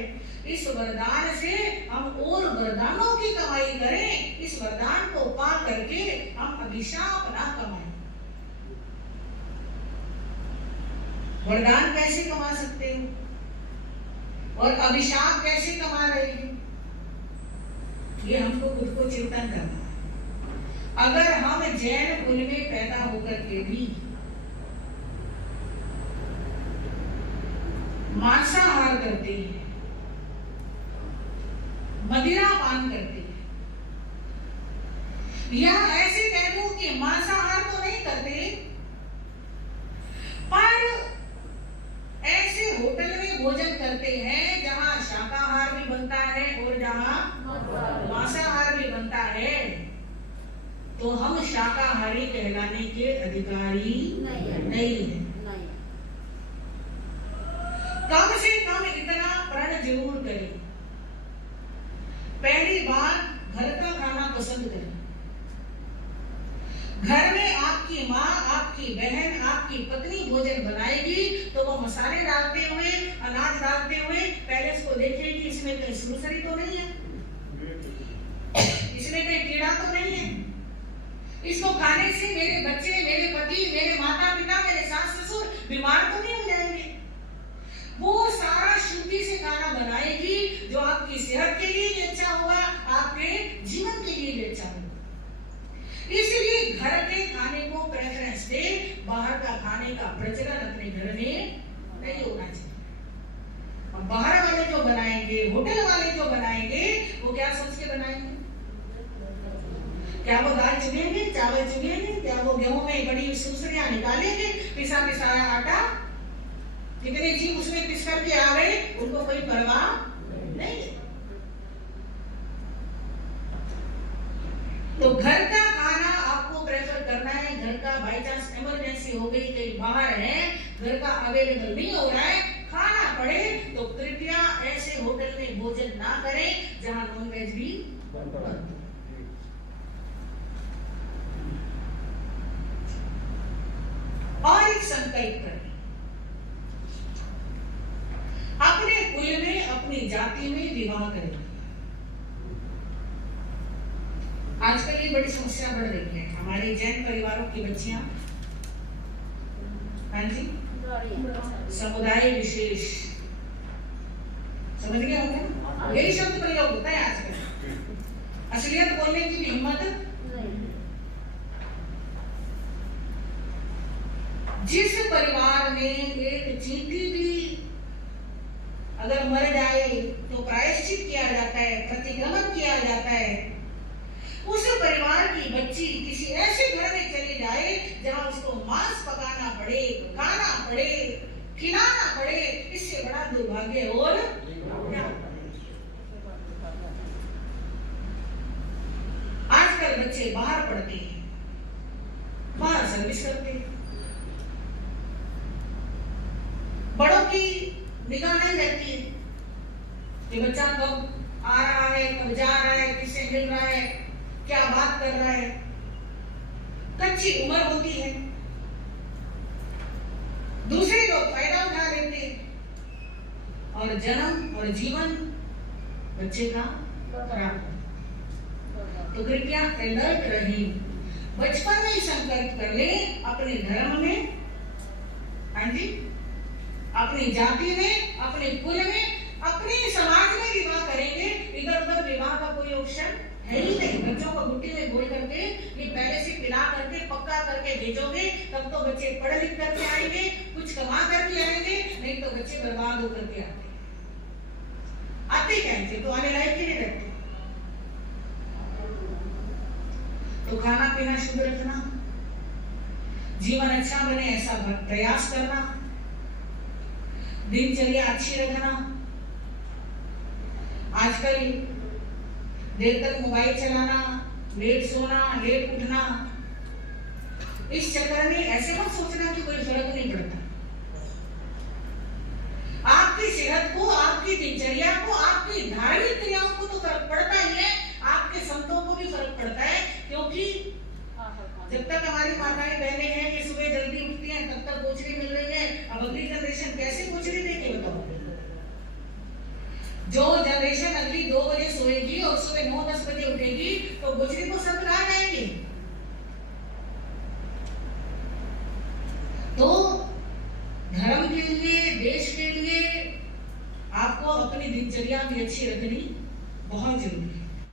इस वरदान से हम और वरदानों की कमाई करें। इस वरदान को पा करके हम अभिशाप ना कमाएं। वरदान कैसे कमा सकते हो और अभिशाप कैसे कमा रहे हो, ये हमको खुद को चिंतन करना है। अगर हम जैन कुल में पैदा होकर के भी मांसाहार करते हैं, मदिरा पान करते हैं, या ऐसे कह दो कि मांसाहार तो नहीं करते पर ऐसे होटल में भोजन करते हैं जहां शाकाहार भी बनता है और जहां मांसाहार भी बनता है, तो हम शाकाहारी कहलाने के अधिकारी नहीं है। कम से कम इतना प्रण जरूर करें, पहली बात घर का खाना पसंद करें। घर में आपकी माँ, आपकी बहन, आपकी पत्नी भोजन बनाएगी तो वो मसाले डालते हुए, अनाज डालते हुए पहले इसको देखेगी इसमें कहीं सुरसरी तो नहीं है, इसमें कहीं कीड़ा तो नहीं है, इसको खाने से मेरे बच्चे, मेरे पति, मेरे माता पिता, मेरे सास ससुर बीमार तो नहीं हो जाएंगे। वो सारा शुद्धि से खाना बनाएगी जो आपकी सेहत के लिए भी अच्छा होगा, आपके जीवन के लिए भी अच्छा होगा। इसलिए घर के खाने को प्रेफरेंस दे, बाहर का खाने का प्रचलन अपने घर में नहीं होना चाहिए। और बाहर वाले जो बनाएंगे, होटल वाले जो बनाएंगे, वो क्या सोच के बनाएंगे? क्या वो दाल चुनेंगे, चावल चुनेंगे, क्या वो गेहूं में बड़ी सुसरियां निकालेंगे, पिसा पिसाया आटा, कितने जीव उसमें पिस करके आ गए, उनको कोई परवाह नहीं। तो घर का खाना आपको प्रेफर करना है। घर का बाई चांस इमरजेंसी हो गई, कहीं बाहर है, घर का अवेलेबल नहीं हो रहा है, खाना पड़े, तो कृपया ऐसे होटल में भोजन ना करें जहां नॉनवेज भी बनता है। और एक संकल्प करें, अपने कुल में, अपनी जाति में विवाह करें। आजकल ये बड़ी समस्या बढ़ रही है। हमारे जैन परिवारों की बच्चियां, हाँ जी, समुदाय विशेष, समझ गए होंगे, यही शब्द प्रयोग होता है आजकल। असलियत बोलने की भी हिम्मत। जिस परिवार में एक चींटी भी अगर मर जाए तो प्रायश्चित किया जाता है, प्रतिक्रमण किया जाता है, उस परिवार की बच्ची किसी ऐसे घर में चली जाए जहां उसको मांस पकाना पड़े, खाना सर्विस करते हैं। बड़ों की निगाह नहीं रहती है कि बच्चा कब आ रहा है, कब जा रहा है, किससे मिल रहा है, क्या बात कर रहा है। कच्ची उम्र होती है, दूसरे लोग फायदा उठा लेते हैं और जन्म और जीवन बच्चे का खराब हो। तो कृपया अलर्ट रहिए, बचपन में संकल्प कर ले अपने धर्म में, हाँ जी, अपनी जाति में, अपने कुल में, अपने समाज में विवाह करेंगे। इधर उधर विवाह का कोई ऑप्शन है ही नहीं। बच्चों को गुट्टी में बोल करके ये पहले से पिला करके पक्का करके भेजोगे, तब तो बच्चे पढ़ लिख करके आएंगे, कुछ कमा करके आएंगे, नहीं तो बच्चे बर्बाद होकर के आते कैसे, तो आने लायक ही नहीं रहते। तो खाना पीना शुद्ध रखना, जीवन अच्छा बने ऐसा प्रयास करना, दिनचर्या अच्छी रखना। आजकल देर तक मोबाइल चलाना, लेट सोना, लेट उठना, इस चक्कर में ऐसे मत सोचना कि कोई फर्क नहीं पड़ता। आपकी सेहत को, आपकी दिनचर्या को, आपकी धार्मिक क्रियाओं को तो फर्क पड़ता ही है, आपके संतों को भी फर्क पड़ता है। क्योंकि जब तक हमारी माताएं बहनें हैं ये सुबह जल्दी उठती हैं, तब तक गोचरी मिल रही है। अब अगली जनरेशन कैसे गोचरी देके बताओ? जो जनरेशन अगली 2 बजे सोएगी और सुबह 9-10 बजे उठेगी तो गोचरी को सब कहा जाएंगे। तो धर्म के लिए, देश के लिए आपको अपनी दिनचर्या भी अच्छी रखनी बहुत जरूरी है।